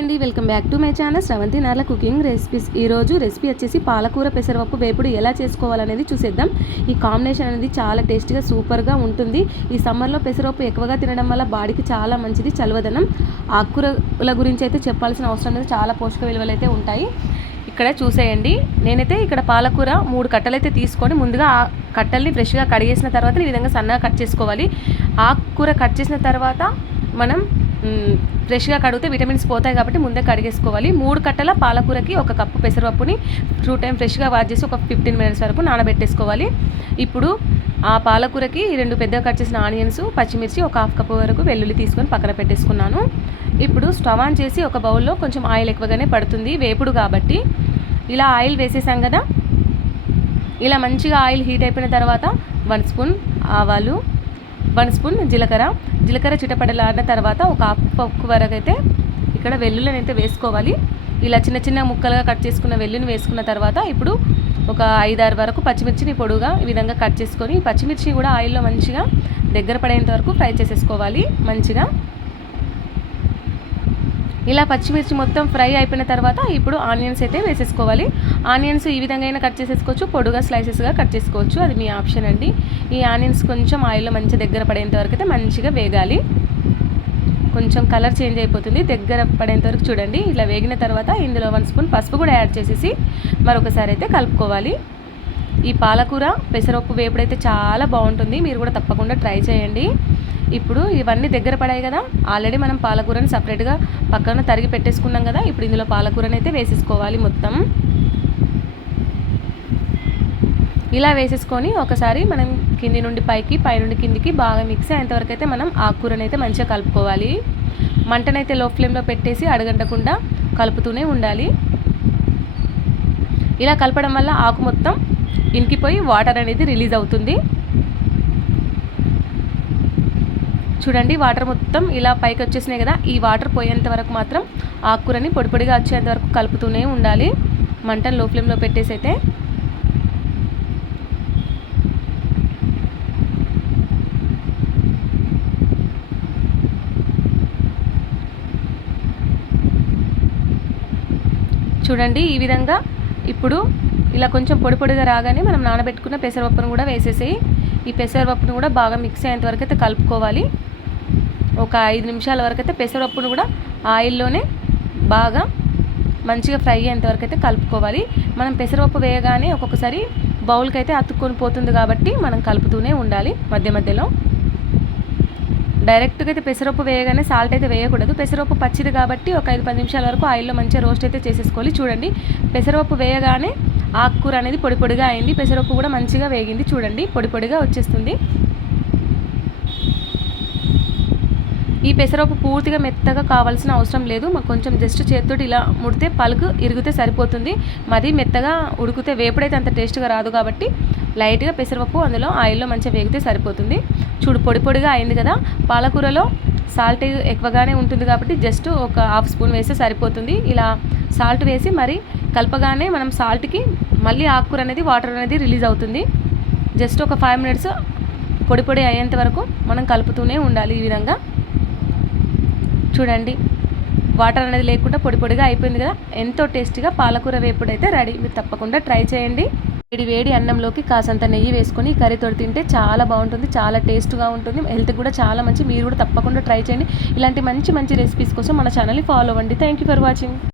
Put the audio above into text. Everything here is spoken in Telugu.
అండి welcome back to my channel Sravanthi Narla cooking recipes. ఈరోజు రెసిపీ వచ్చేసి పాలకూర పెసరపప్పు వేపుడు ఎలా చేసుకోవాలనేది చూసేద్దాం. ఈ కాంబినేషన్ అనేది చాలా టేస్టీగా సూపర్గా ఉంటుంది. ఈ సమ్మర్లో పెసరపప్పు ఎక్కువగా తినడం వల్ల బాడీకి చాలా మంచిది, చలవదనం. ఆకుకూరల గురించి అయితే చెప్పాల్సిన అవసరం లేదు, చాలా పోషక విలువలు అయితే ఉంటాయి. ఇక్కడ చూసేయండి, నేనైతే ఇక్కడ పాలకూర 3 కట్టలు అయితే తీసుకొని ముందుగా ఆ కట్టల్ని ఫ్రెష్గా కడిగేసిన తర్వాత ఈ విధంగా సన్నగా కట్ చేసుకోవాలి. ఆకుకూర కట్ చేసిన తర్వాత మనం ఫ్రెష్గా కడిగితే విటమిన్స్ పోతాయి కాబట్టి ముందే కడిగేసుకోవాలి. 3 కట్టల పాలకూరకి 1 కప్పు పెసరపప్పుని 2 టైం ఫ్రెష్గా వాష్ చేసి ఒక 15 మినిట్స్ వరకు నానబెట్టేసుకోవాలి. ఇప్పుడు ఆ పాలకూరకి 2 పెద్దగా కట్ చేసిన ఆనియన్స్, పచ్చిమిర్చి, 1/2 కప్పు వరకు వెల్లుల్లి తీసుకొని పక్కన పెట్టేసుకున్నాను. ఇప్పుడు స్టవ్ ఆన్ చేసి ఒక బౌల్లో కొంచెం ఆయిల్ ఎక్కువగానే పడుతుంది, వేపుడు కాబట్టి. ఇలా ఆయిల్ వేసేసాం కదా, ఇలా మంచిగా ఆయిల్ హీట్ అయిపోయిన తర్వాత 1 స్పూన్ ఆవాలు, 1 స్పూన్ జీలకర్ర చిటపటలాడిన తర్వాత 1/2 కప్పు వరకు అయితే ఇక్కడ వెల్లుల్లిని అయితే వేసుకోవాలి. ఇలా చిన్న చిన్న ముక్కలుగా కట్ చేసుకున్న వెల్లుల్లిని వేసుకున్న తర్వాత ఇప్పుడు ఒక 5-6 వరకు పచ్చిమిర్చిని పొడుగా ఈ విధంగా కట్ చేసుకొని పచ్చిమిర్చి కూడా ఆయిల్లో మంచిగా దగ్గర పడేంత వరకు ఫ్రై చేసేసుకోవాలి మంచిగా. ఇలా పచ్చిమిర్చి మొత్తం ఫ్రై అయిపోయిన తర్వాత ఇప్పుడు ఆనియన్స్ అయితే వేసేసుకోవాలి. ఆనియన్స్ ఈ విధంగా అయినా కట్ చేసేసుకోవచ్చు, పొడుగా స్లైసెస్గా కట్ చేసుకోవచ్చు, అది మీ ఆప్షన్ అండి. ఈ ఆనియన్స్ కొంచెం ఆయిల్లో మంచిగా దగ్గర పడేంత వరకు అయితే మంచిగా వేగాలి. కొంచెం కలర్ చేంజ్ అయిపోతుంది, దగ్గర పడేంత వరకు చూడండి. ఇలా వేగిన తర్వాత ఇందులో 1 స్పూన్ పసుపు కూడా యాడ్ చేసేసి మరొకసారి అయితే కలుపుకోవాలి. ఈ పాలకూర పెసరపప్పు వేపుడైతే చాలా బాగుంటుంది, మీరు కూడా తప్పకుండా ట్రై చేయండి. ఇప్పుడు ఇవన్నీ దగ్గర పడాయి కదా, ఆల్రెడీ మనం పాలకూరని సపరేట్గా పక్కన తరిగి పెట్టేసుకున్నాం కదా. ఇప్పుడు ఇందులో పాలకూరని అయితే వేసేసుకోవాలి మొత్తం. ఇలా వేసేసుకొని ఒకసారి మనం కింది నుండి పైకి, పై నుండి కిందికి బాగా మిక్స్ అయ్యేంతవరకు అయితే మనం ఆకుకూరని అయితే మంచిగా కలుపుకోవాలి. మంటనైతే లో ఫ్లేమ్లో పెట్టేసి అడగంటకుండా కలుపుతూనే ఉండాలి. ఇలా కలపడం వల్ల ఆకు మొత్తం ఇంకిపోయి వాటర్ అనేది రిలీజ్ అవుతుంది. చూడండి, వాటర్ మొత్తం ఇలా పైకి వచ్చేసినాయి కదా, ఈ వాటర్ పోయేంత వరకు మాత్రం ఆకుకూరని పొడిగా వచ్చేంత వరకు కలుపుతూనే ఉండాలి. మంటను లో ఫ్లేమ్లో పెట్టేసి అయితే. చూడండి ఈ విధంగా. ఇప్పుడు ఇలా కొంచెం పొడిగా రాగానే మనం నానబెట్టుకున్న పెసరపప్పును కూడా వేసేసి ఈ పెసరపప్పును కూడా బాగా మిక్స్ అయ్యేంత వరకు అయితే కలుపుకోవాలి. ఒక 5 నిమిషాల వరకు అయితే పెసరపప్పును కూడా ఆయిల్లోనే బాగా మంచిగా ఫ్రై అయ్యేంత వరకు అయితే కలుపుకోవాలి. మనం పెసరపప్పు వేయగానే ఒక్కొక్కసారి బౌల్కి అయితే అతుక్కొని పోతుంది కాబట్టి మనం కలుపుతూనే ఉండాలి మధ్య మధ్యలో. డైరెక్ట్గా అయితే పెసరపప్పు వేయగానే సాల్ట్ అయితే వేయకూడదు, పెసరపప్పు పచ్చిది కాబట్టి ఒక 5-10 నిమిషాల వరకు ఆయిల్లో మంచిగా రోస్ట్ అయితే చేసేసుకోవాలి. చూడండి, పెసరపప్పు వేయగానే ఆకుకూర అనేది పొడిగా అయింది, పెసరపప్పు కూడా మంచిగా వేగింది. చూడండి, పొడిగా వచ్చేస్తుంది. ఈ పెసరపప్పు పూర్తిగా మెత్తగా కావాల్సిన అవసరం లేదు, మాకు కొంచెం జస్ట్ చేతితోటి ఇలా ముడితే పలుకు ఇరిగితే సరిపోతుంది. మరీ మెత్తగా ఉడికితే వేపుడైతే అంత టేస్ట్గా రాదు కాబట్టి లైట్గా పెసరపప్పు అందులో ఆయిల్లో మంచిగా వేగితే సరిపోతుంది. చూడు, పొడిగా అయింది కదా. పాలకూరలో సాల్ట్ ఎక్కువగానే ఉంటుంది కాబట్టి జస్ట్ ఒక 1/2 స్పూన్ వేస్తే సరిపోతుంది. ఇలా సాల్ట్ వేసి మరి కలపగానే మనం సాల్ట్కి మళ్ళీ ఆకుకూర అనేది వాటర్ అనేది రిలీజ్ అవుతుంది. జస్ట్ ఒక 5 మినిట్స్ పొడి అయ్యేంత వరకు మనం కలుపుతూనే ఉండాలి. ఈ విధంగా చూడండి, వాటర్ అనేది లేకుండా పొడిగా అయిపోయింది కదా. ఎంతో టేస్టీగా పాలకూర వేపుడు అయితే రెడీ. మీరు తప్పకుండా ట్రై చేయండి. వేడి అన్నంలోకి కాసంత నెయ్యి వేసుకొని కర్రీతో తింటే చాలా బాగుంటుంది, చాలా టేస్ట్గా ఉంటుంది, హెల్త్ కూడా చాలా మంచి. మీరు కూడా తప్పకుండా ట్రై చేయండి. ఇలాంటి మంచి రెసిపీస్ కోసం మన ఛానల్ని ఫాలో అవ్వండి. Thank you for watching.